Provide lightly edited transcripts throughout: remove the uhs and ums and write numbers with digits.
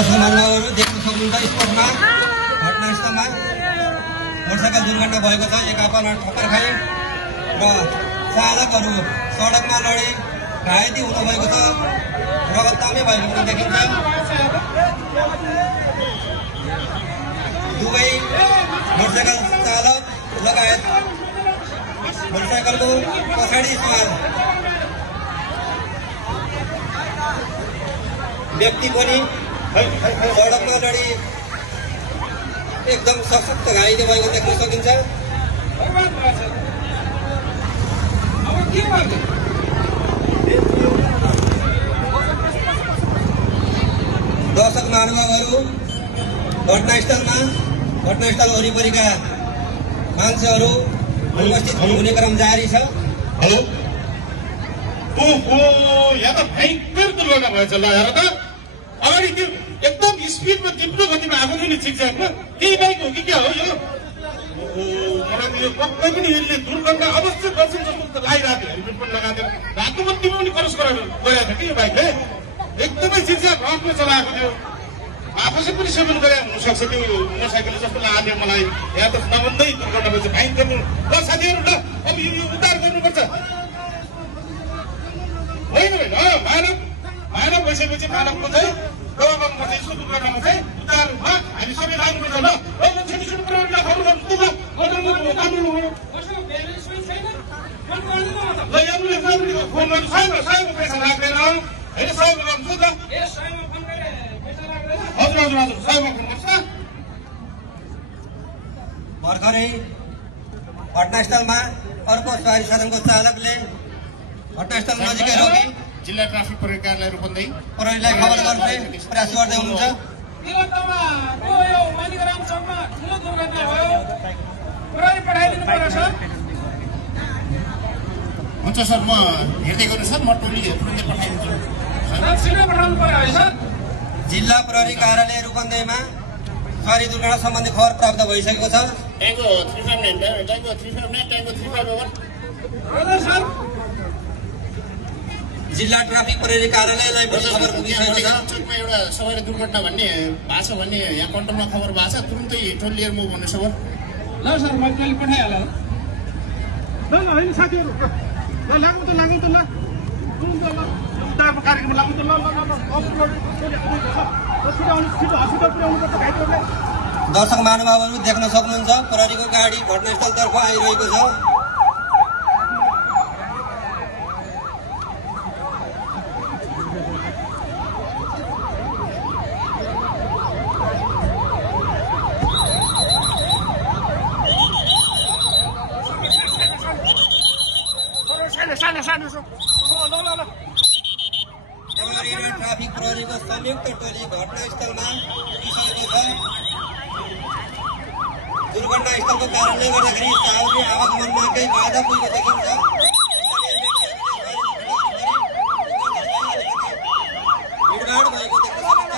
दर्शकहरू देख्न सक्नुहुन्छ स्पोर्टमा घटनास्थलमा मोटरसाइकल दुर्घटना भएको छ। एकाअर्कामा ठक्कर खाए र चालकहरू सडकमा लडे घाइते हुनुभएको छ। रगततामै भएको पनि देखिन्छ। दुवै मोटरसाइकल चालक लगायत मोटरसाइकलको पछाडि सवार व्यक्ति पनि सडकमा लडी एकदम सशक्त घाइते भएको देख्न सकिन्छ। दर्शक महानुभावहरू घटनास्थल वरिपरिका मान्छेहरू उपस्थित हुने क्रम जारी छ। हेलो यहाँ त भयङ्कर दुर्घटना भएछ ल। हेर त अगाडि त्यो एकदम स्पिडमा तीव्र गतिमा आएको थियो नि चिकचाकमा, केही बाइक हो कि क्या हो यो? मलाई यो पक्कै पनि यसले दुर्घटना अवश्य गर्छन् जस्तो त लागिरहेको थियो। हेलमेट पनि लगाएको थियो, रातो बत्तीमा पनि क्रस गराएको थियो कि यो बाइकले। एकदमै चिकचाक रफमा चलाएको थियो। आफूले पनि सेवन गरे हुनसक्छ त्यो मोटरसाइकल जस्तो लाग्यो मलाई। यहाँ त नभन्दै दुर्घटना भएछ भयङ्कर। ल साथीहरू ल अब यो उद्धार गर्नुपर्छ। होइन मानव भइसकेपछि मानवको चाहिँ दवा गर्नुपर्छ। यस्तो दुर्घटनामा चाहिँ उद्धारमा हामी सबै लाग्नुपर्छ। ल फोन गर्नु सबैको पैसा लाग्दैन होइन, सबैको गर्नु ल। हजुर सबैमा फोन गर्छ। भर्खरै घटनास्थलमा अर्को सवारी साधनको चालकले घटनास्थल नजिकै रोकी जिल्ला ट्राफिक प्रहरी कार्यालय रूपन्देही प्रहरीलाई खबर गर्ने प्रयास गर्दै हुनुहुन्छ। हुन्छ सर, म हेर्दै गर्नु सर, म टोली तुरन्तै पठाइदिन्छु। जिल्ला प्रहरी कार्यालय रूपन्देहीमा सवारी दुर्घटना सम्बन्धी खबर प्राप्त भइसकेको छ। जिल्ला ट्राफिक प्रहरी कार्यालयलाई खबर पुगिसकेको छ। एउटा सवारी दुर्घटना भन्ने भएको छ भन्ने यहाँ कन्ट्रोलमा खबर भएको छ। तुरुन्तै टोलिएर मुभ भन्ने खबर। ल सर म अहिले पठाइहाल्छु। ल होइन साथीहरू ल लागौँ त ल उद्धारको कार्यक्रम लागौँ त। दर्शक महानुभावहरू देख्न सक्नुहुन्छ प्रहरीको गाडी घटनास्थलतर्फ आइरहेको छ। ट्राफिक प्रहरीको संयुक्त टोली घटनास्थलमा पुगिसकेको छ। दुर्घटनास्थलको कारणले गर्दाखेरि सार्वजनिक आवागमनमा केही बाधा पुगेको देखिन्छ। भिडभाड भएको देख्न सकिन्छ।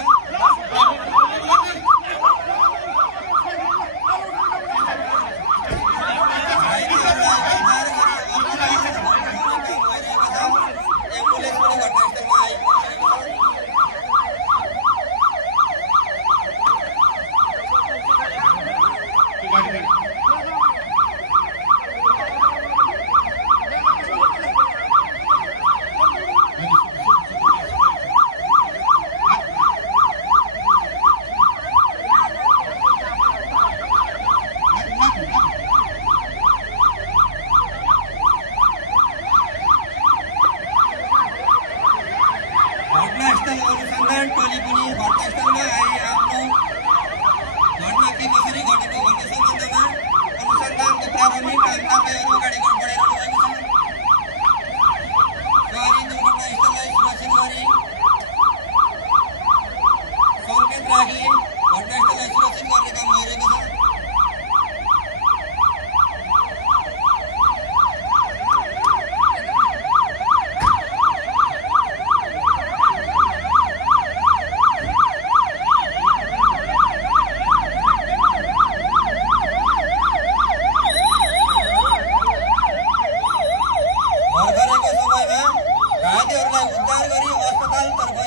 घटनास्थल अनुसन्धान टोली पनि घटनास्थलमा आए आफ्नो घटना के कसरी घटेको भन्ने सम्बन्धमा अनुसन्धानको प्रारम्भिक कार्यहरू अगाडि बढाइरहनु भएको छ। सवारी दुर्घटनास्थललाई सुरक्षित गरी सङ्केत राखी घटनास्थललाई सुरक्षित गर्ने काम भइरहेको छ। घाइतेहरूलाई उद्धार गरी अस्पतालतर्फ